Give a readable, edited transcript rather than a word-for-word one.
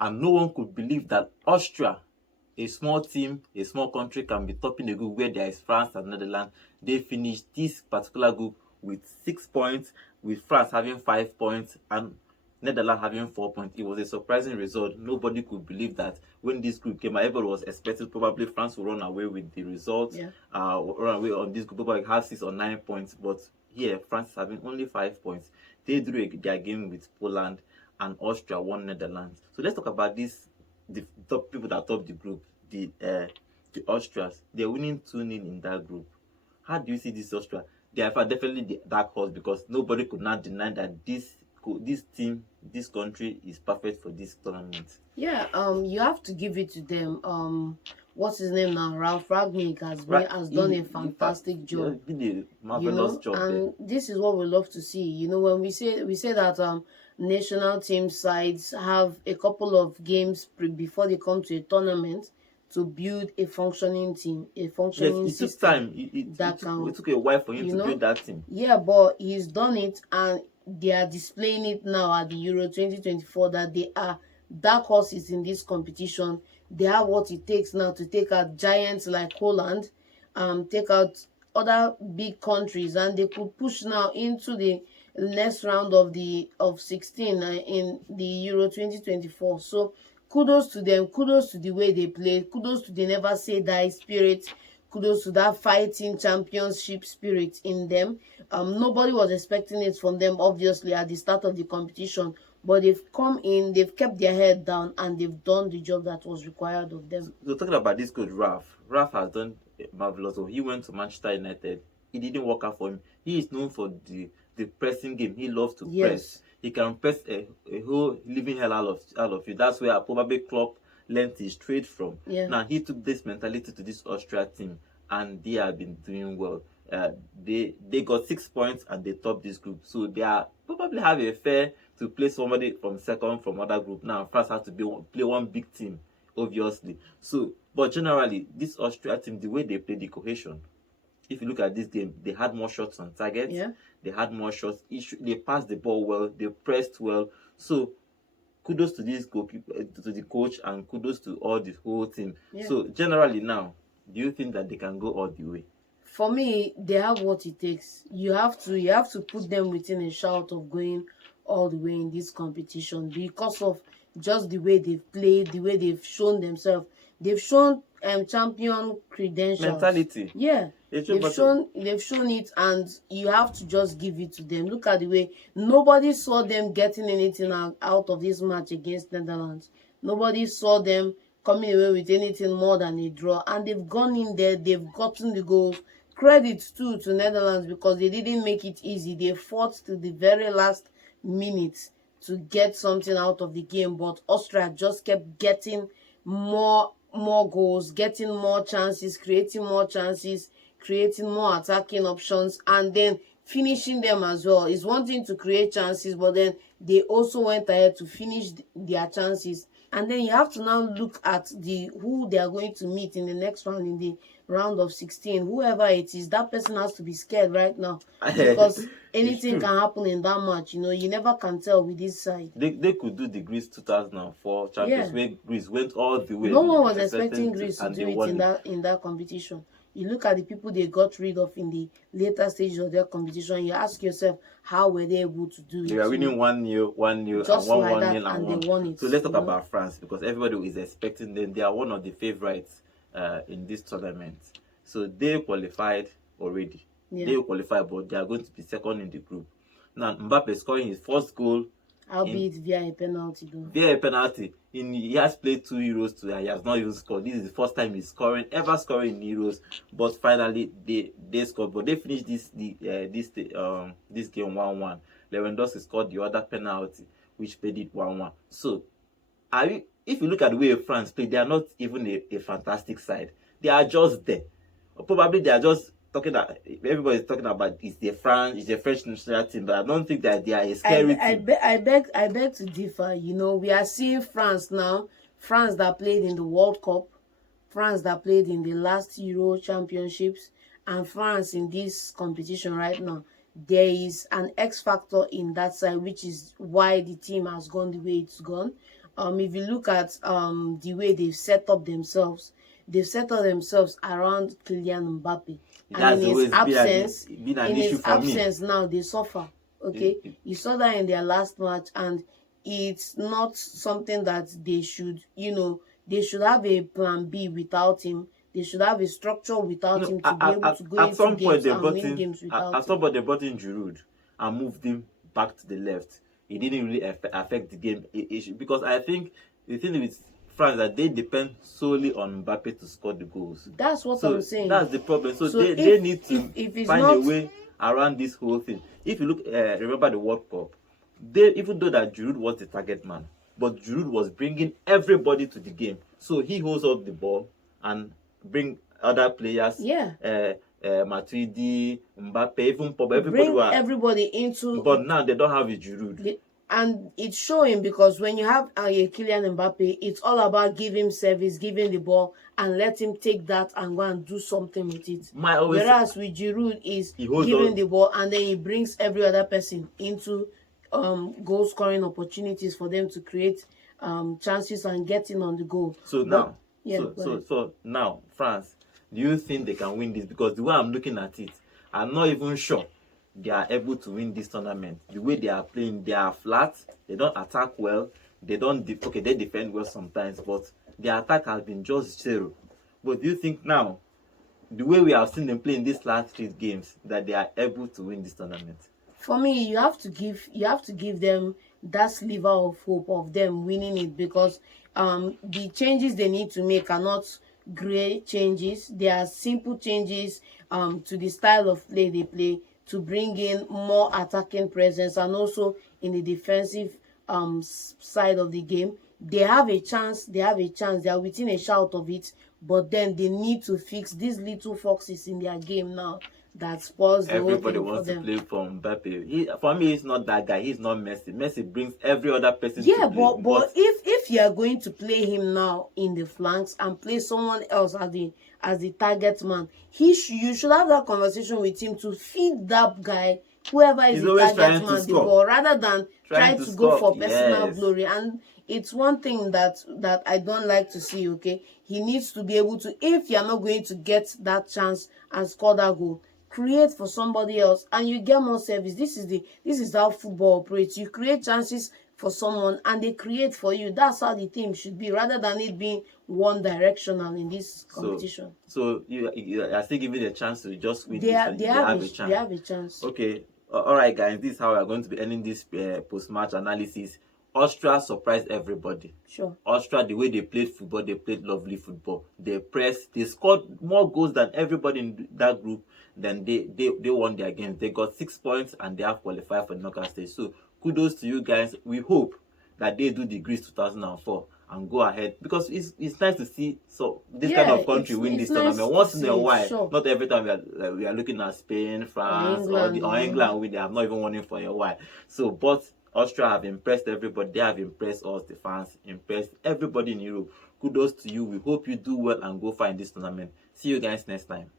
and no one could believe that Austria, a small team, a small country, can be topping a group where there is France and Netherlands. They finished this particular group with 6 points, with France having 5 points and Netherlands having 4 points. It was a surprising result. Nobody could believe that when this group came out. Everybody was expecting probably France will run away with the result. Yeah. Run away on this group, probably have 6 or 9 points. But here, France is having only 5 points. They drew their game with Poland, and Austria won Netherlands. So let's talk about this. The top people that top the group, the Austrians. They're winning 2-0 in that group. How do you see this Austria? They are definitely the dark horse, because nobody could not deny that this team, this country is perfect for this tournament. Yeah, you have to give it to them. What's his name now? Ralph Ragnick has done a fantastic job. He did a marvelous job and this is what we love to see. When we say that national team sides have a couple of games before they come to a tournament to build a functioning team, a functioning it took system. time. It took a while for him to build that team. Yeah, but he's done it, and they are displaying it now at the Euro 2024 that they are dark horses in this competition. They have what it takes now to take out giants like Holland, take out other big countries, and they could push now into the next round of 16 in the Euro 2024. So kudos to them, kudos to the way they play, kudos to the never say die spirit, kudos to that fighting championship spirit in them. Nobody was expecting it from them, obviously, at the start of the competition, but they've come in, they've kept their head down, and they've done the job that was required of them. So talking about this coach, Ralph has done marvelous. So he went to Manchester United. It didn't work out for him. He is known for the pressing game. He loves to press. He can press a whole living hell out of you. That's where probably Klopp learned his trade from. Yeah. Now he took this mentality to this Austria team, and they have been doing well. They got 6 points and they topped this group. So they are probably have a fair to play somebody from second from other group. Now France has to play one big team, obviously. So, but generally, this Austria team, the way they play, the cohesion. If you look at this game, they had more shots on target. Yeah. They had more shots. They passed the ball well. They pressed well. So kudos to this goalkeeper, to the coach, and kudos to all the whole team. Yeah. So generally now, do you think that they can go all the way? For me, they have what it takes. You have to put them within a shout of going all the way in this competition, because of just the way they've played, the way they've shown themselves. They've shown champion credentials. Mentality. Yeah. They've shown it, and you have to just give it to them. Look at the way nobody saw them getting anything out of this match against Netherlands. Nobody saw them coming away with anything more than a draw, and they've gone in there, they've gotten the goals. Credit too to Netherlands, because they didn't make it easy. They fought to the very last minute to get something out of the game, but Austria just kept getting more goals, getting more chances, creating more attacking options, and then finishing them as well. It's one thing to create chances, but then they also went ahead to finish their chances. And then you have to now look at who they are going to meet in the next round, in the round of 16. Whoever it is, that person has to be scared right now, because anything can happen in that match. You never can tell with this side. They could do the Greece 2004 champions, where Greece went all the way. No one was expecting Greece to do it in that competition. You look at the people they got rid of in the later stages of their competition, you ask yourself, how were they able to do it? They were winning 1-0, 1-0, just and 1-1, like that, and they won it. So let's talk about France, because everybody is expecting them. They are one of the favorites in this tournament. So they qualified already. Yeah. They qualified, but they are going to be second in the group. Now Mbappe scoring his first goal. Albeit via a penalty, though. Via a penalty. He has played 2 Euros too, and he has not even scored. This is the first time he's ever scoring in Euros. But finally, they scored. But they finished this game 1-1. Lewandowski scored the other penalty, which made it 1-1. So, if you look at the way France play, they are not even a fantastic side. They are just there. Or probably they are just talking that everybody is talking about is the French national team, but I don't think that they are a scary team. I beg to differ. We are seeing France now, France that played in the World Cup, France that played in the last Euro Championships, and France in this competition right now. There is an X factor in that side, which is why the team has gone the way it's gone. if you look at the way they've set up themselves around Kylian Mbappe, and That's always been an in issue his for me. absence now they suffer. Okay, you saw that in their last match, and it's not something that they should, they should have a plan B without him. They should have a structure without No, him to be able to go at into some point games they and brought win in games without at him. some point they brought in Giroud and moved him back to the left. It didn't really affect the game because I think the thing with France that they depend solely on Mbappe to score the goals. That's what I'm saying. That's the problem. So, So they need to if it's find not a way around this whole thing. If you look, remember the World Cup, they, even though that Giroud was the target man, but Giroud was bringing everybody to the game. So he holds up the ball and bring other players. Yeah. Matuidi, Mbappe, even Pogba, everybody bring everybody into. But now they don't have a Giroud. And it's showing because when you have a Kylian Mbappe, it's all about giving service, giving the ball, and let him take that and go and do something with it. Whereas with Giroud is giving the ball and then he brings every other person into goal scoring opportunities for them to create chances and getting on the goal. So now, so now France, do you think they can win this? Because the way I'm looking at it, I'm not even sure they are able to win this tournament. The way they are playing, they are flat. They don't attack well. They don't they defend well sometimes, but their attack has been just zero. But do you think now, the way we have seen them play in these last 3 games, that they are able to win this tournament? For me, you have to give them that sliver of hope of them winning it, because the changes they need to make are not great changes. They are simple changes to the style of play they play, to bring in more attacking presence, and also in the defensive side of the game. They have a chance. They are within a shout of it, but then they need to fix these little foxes in their game now that spoils the whole thing for them. Everybody wants to play from Mbappe. For me, he's not that guy. He's not Messi. Messi brings every other person to play. But if you are going to play him now in the flanks and play someone else as the target man, you should have that conversation with him to feed that guy, whoever is the target man, the ball, rather than try to go for personal glory. And it's one thing that I don't like to see. Okay, he needs to be able to, if you're not going to get that chance and score that goal, create for somebody else and you get more service. This is how football operates. You create chances for someone and they create for you. That's how the team should be, rather than it being one directional in this competition. So you are still giving a chance to just win. They have a chance. Okay, all right, guys. This is how we are going to be ending this post-match analysis. Austria surprised everybody. Sure. Austria, the way they played football, they played lovely football. They pressed. They scored more goals than everybody in that group. Then they won their games. They got 6 points and they have qualified for the knockout stage. So kudos to you guys. We hope that they do the Greece 2004 and go ahead, because it's nice to see this kind of country win this tournament once in a while. Sure. Not every time we are looking at Spain, France, or England win. They have not even won it for a while. So, but Austria have impressed everybody. They have impressed us, the fans, impressed everybody in Europe. Kudos to you. We hope you do well and go far in this tournament. See you guys next time.